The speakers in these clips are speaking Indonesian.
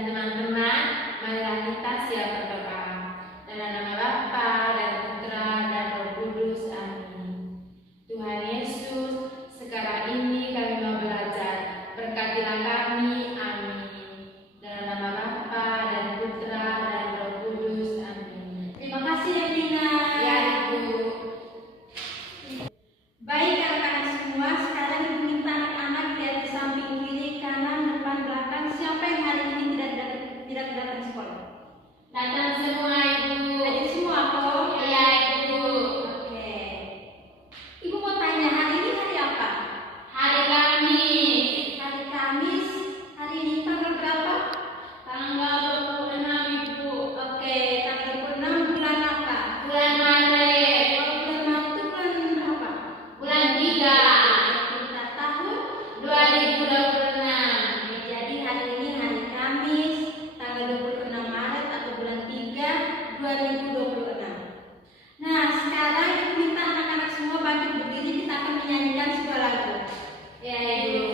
dan teman-teman, marilah kita siap berdoa. Dalam nama Bapa dan Putra dan Roh Kudus. Amin. Tuhan Yesus, sekarang ini kami mau belajar. Berkatilah kami. Amin. Dalam nama Bapa dan Putra dan Roh Kudus. Amin. Terima kasih Elina. Ya, Ibu. Baik anak-anak semua, sekarang Ibu minta anak-anak lihat di samping kiri, kanan, depan, belakang. Siapa yang hari ini tidak datang sekolah? Datang semua, Ibu. Hadir semua kok? Iya, Ibu. Oke. Ibu mau tanya, hari ini hari apa? Hari Kamis. Hari Kamis. Hari ini tanggal berapa? Tanggal 26, Ibu. Oke, tanggal 26 bulan apa? Bulan Maret. Kalau bulan Maret itu bulan berapa? Bulan 3. Kita tahun 2026. Jadi hari ini hari Kamis, tanggal 26 Maret atau bulan 3, 2026. Nah, sekarang Ibu minta anak-anak semua bangkit berdiri, kita akan menyanyikan sebuah lagu. Ya, Ibu.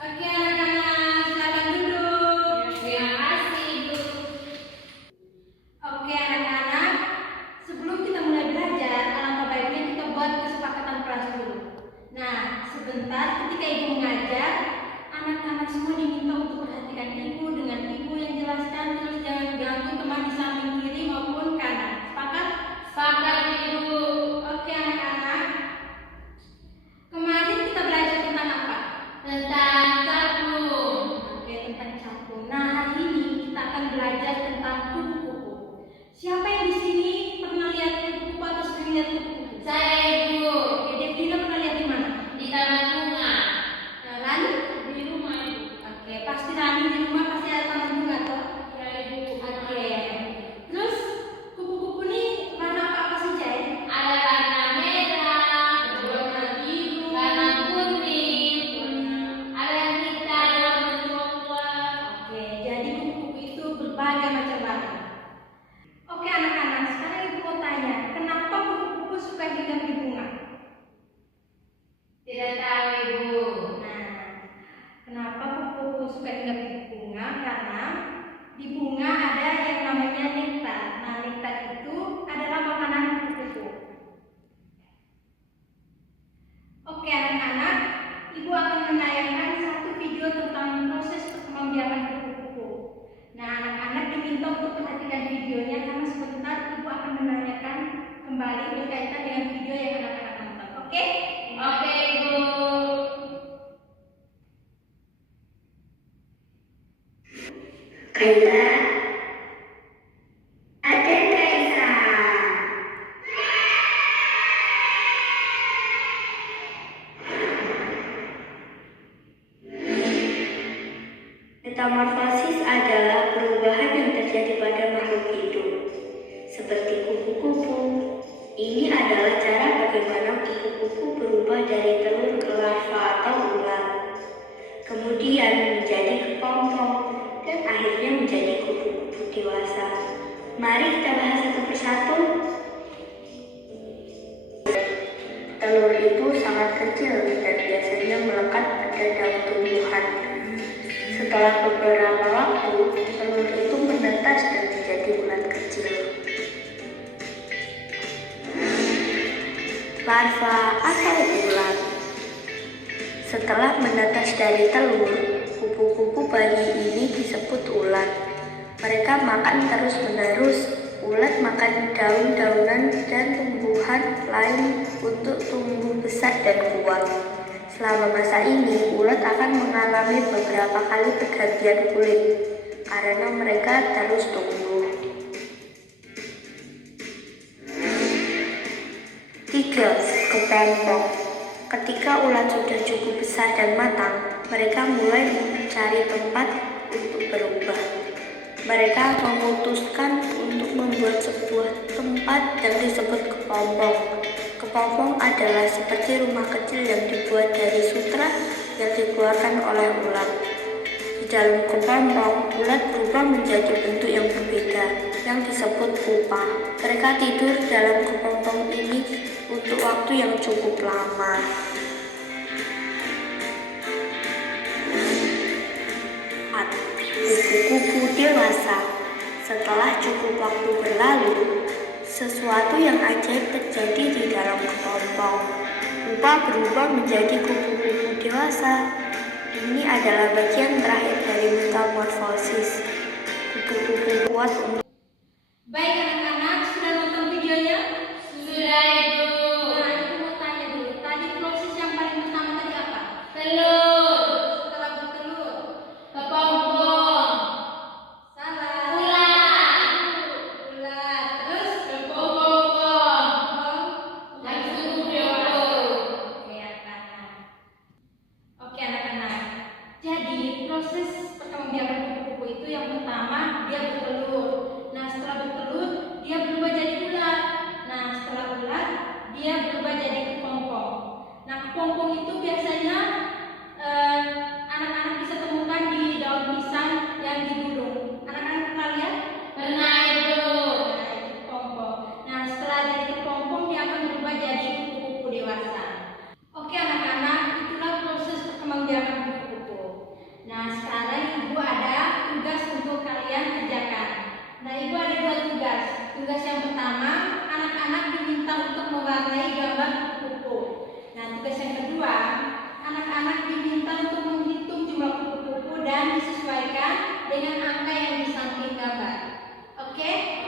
Oke anak-anak, silakan duduk. Terima kasih, Ibu. Oke anak-anak, sebelum kita mulai belajar, alangkah baiknya kita buat kesepakatan kelas dulu. Nah, sebentar ketika Ibu mengajar, anak-anak semua diminta untuk perhatikan Ibu dengan Ibu yang jelaskan, terus jangan ganggu teman di samping kiri maupun kanan. Sepakat? Sepakat, Ibu. Oke anak-anak. Kemarin kita belajar tentang apa? Tentang capung. Oke, tentang capung. Nah, hari ini kita akan belajar tentang kupu-kupu. Siapa yang di sini pernah lihat kupu-kupu atau sering lihat kupu-kupu? Saya, Ibu. Oke, Devina pernah lihat di mana? Di taman bunga. Nah, Rani? Di rumah, Ibu. Oke, pasti Rani di rumah pasti ada taman bunga toh? Ya, Ibu. Oke. Terus kupu-kupu ini warna apa saja ya? Ada warna merah, Warna biru, warna kuning, ada yang hitam, warna coklat. Oke, jadi kupu-kupu itu berbagai macam warna. Oke anak-anak, sekarang Ibu mau tanya, kenapa kupu-kupu suka hidup di bunga? Tidak tahu, Ibu. Nah, kenapa kupu-kupu suka hidup di bunga? Karena di bunga ada yang namanya nektar. Nah, nektar itu adalah makanan kupu-kupu. Oke anak-anak, Ibu akan menayangkan satu video tentang proses perkembangbiakan kupu-kupu. Nah, anak-anak diminta untuk perhatikan videonya karena sebentar Ibu akan menanyakan kembali berkaitan dengan video yang anak-anak nonton. Oke? Oke, Ibu. Kaisa, ada Kaisa. Metamorfosis adalah perubahan yang terjadi pada makhluk hidup, seperti kupu-kupu. Ini adalah cara bagaimana kupu-kupu berubah dari telur ke larva atau ular, kemudian menjadi kepompong, dan akhirnya menjadi kupu-kupu dewasa. Mari kita bahas satu persatu. Telur itu sangat kecil dan biasanya melekat pada daun tumbuhan. Setelah beberapa waktu, telur itu menetas dan menjadi ulat kecil. Larva atau ulat. Setelah menetas dari telur, kupu-kupu bayi ini disebut ulat. Mereka makan terus-menerus. Ulat makan daun-daunan dan tumbuhan lain untuk tumbuh besar dan kuat. Selama masa ini, ulat akan mengalami beberapa kali pergantian kulit karena mereka terus tumbuh. 3. Kepompong. Ketika ulat sudah cukup besar dan matang, mereka mulai mencari tempat untuk berubah. Mereka memutuskan untuk membuat sebuah tempat yang disebut kepompong. Kepompong adalah seperti rumah kecil yang dibuat dari sutra yang dikeluarkan oleh ulat. Di dalam kepompong, ulat berubah menjadi bentuk yang berbeda, yang disebut pupa. Mereka tidur dalam kepompong ini untuk waktu yang cukup lama. 4. Kupu-kupu dewasa. Setelah cukup waktu berlalu, sesuatu yang ajaib terjadi di dalam kepompong. Pupa berubah menjadi kupu-kupu dewasa. Ini adalah bagian terakhir dari metamorfosis. Kupu-kupu kuat untuk Baik anak-anak, sudah nonton videonya? Sudah, Ibu. Nah, aku mau tanya dulu. Tadi proses yang paling pertama tadi apa? Telur. Setelah bertelur. Kepompong. Salah. Ulat. Ulat. Terus Kepompong. kepompong. Lagi kupu-kupu. Oke anak-anak. Oke anak-anak. Jadi proses perkembangbiakan kupu-kupu itu yang pertama dia bertelur. Nah setelah bertelur dia berubah jadi ulat. Nah setelah ulat dia berubah jadi kepompong. Nah kepompong itu biasanya anak-anak bisa temukan di daun pisang yang digulung. Anak-anak pernah lihat? Pernah, Ibu. Nah itu kepompong. Nah setelah jadi kepompong dia akan berubah jadi kupu-kupu dewasa. Oke anak-anak, itulah proses perkembangbiakan kupu-kupu. Nah sekarang ibu ada tugas untuk kalian kerjakan. Nah ibu ada 2 tugas. Tugas yang pertama, anak-anak diminta untuk mewarnai gambar kupu-kupu. Nah tugas yang kedua, anak-anak diminta untuk menghitung jumlah kupu-kupu dan disesuaikan dengan angka yang di samping gambar. Oke?